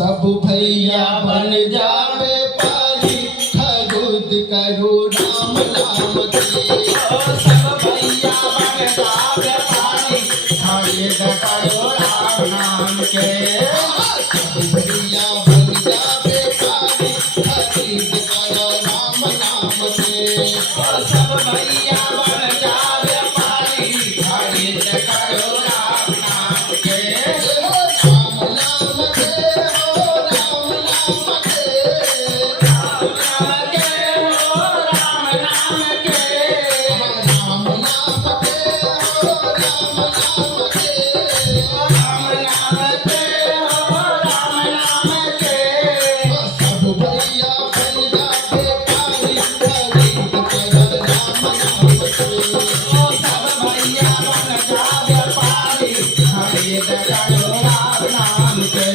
सब भैया बन जावे पारी खरुद करू राम नाम के सब भैया बन जावे पारी खरुद करू राम नाम के सब भैया बन जावे पारी खरुद करू राम नाम के सब भैया बन जावे पारी खरुद करू राम नाम के राम नाम के हो राम नाम के राम के हो राम नाम के राम नाम के हो राम नाम के राम नाम के हो राम नाम के सब भैया बन जावे पारी खरुद करू राम नाम के सब भैया बन जावे पारी खरुद करू राम नाम के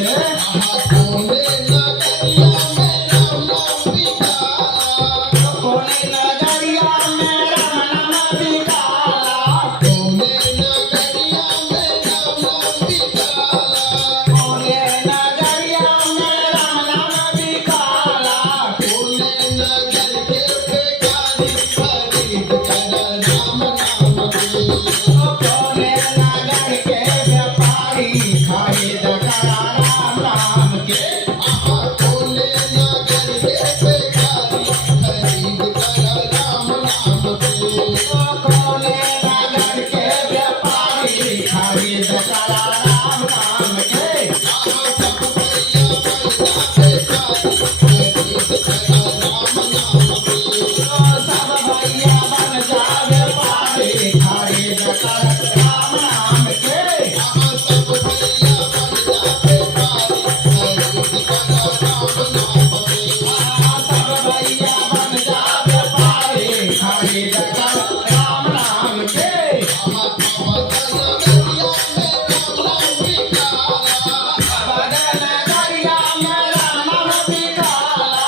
कोने नगरिया में राम नाम बिकाला कोने नगरिया में राम नाम बिकाला कोने नगरिया में राम नाम बिकाला कोने नगरिया में राम नाम बिकाला कोने नगर के बेकारी खरीद कर राम नाम के कोने नगर के व्यापारी खरीद कर राम नाम के कोने नगर के बेकारी खरीद कर राम नाम के कोने नगर के व्यापारी खरीद कर राम नाम के सब भैया बन जावे पारी खरीद कर राम नाम के सब भैया बन जावे पारी खरीद कर राम नाम के सब भैया बन जावे पारी खरीद कर राम नाम के सब भैया बन जावे पारी खरीद कर राम नाम के बदन नगरिया में राम नाम बिकाला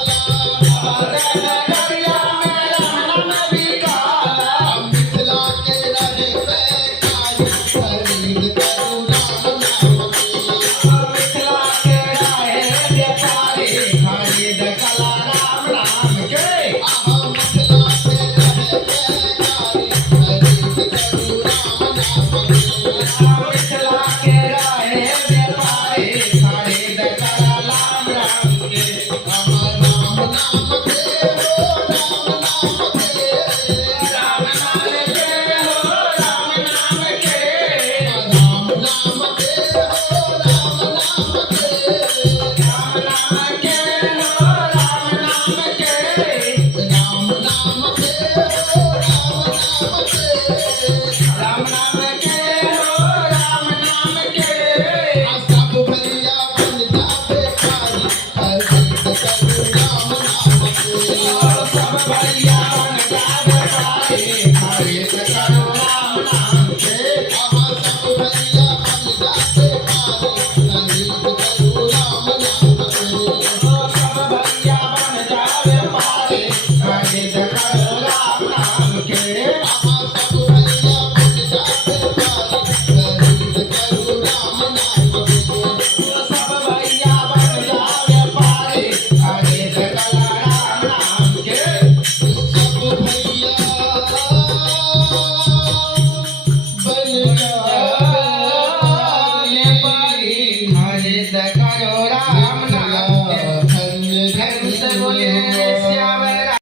बदन नगरिया में राम नाम बिकाला मिथिला के रहे बेकारी खरीद करू राम नाम के मिथिला के रहे व्यापारी खरीद कर राम नाम के मिथिला के रहे बेकारी खरीद करू राम नाम के मिथिला के रहे व्यापारी खरीद कर राम नाम के राम नाम के हो राम नाम के राम नाम के हो राम नाम के राम नाम के हो राम नाम के राम नाम के हो राम नाम के राम नाम के हो राम नाम के राम नाम के हो राम नाम के सब भैया बन जावे पारी खरीद करू राम नाम के सब भैया बन जावे पारी खरीद कर राम नाम के सब भैया बन जावे पारी खरीद करू राम नाम के सब भैया बन जावे पारी खरीद कर राम नाम के सब भैया बन जावे पारी खरीद करू राम नाम के सब भैया बन जावे पारी खरीद कर राम नाम के सब भैया बन जावे पारी खरीद कर राम नाम के धन्य धन से बोले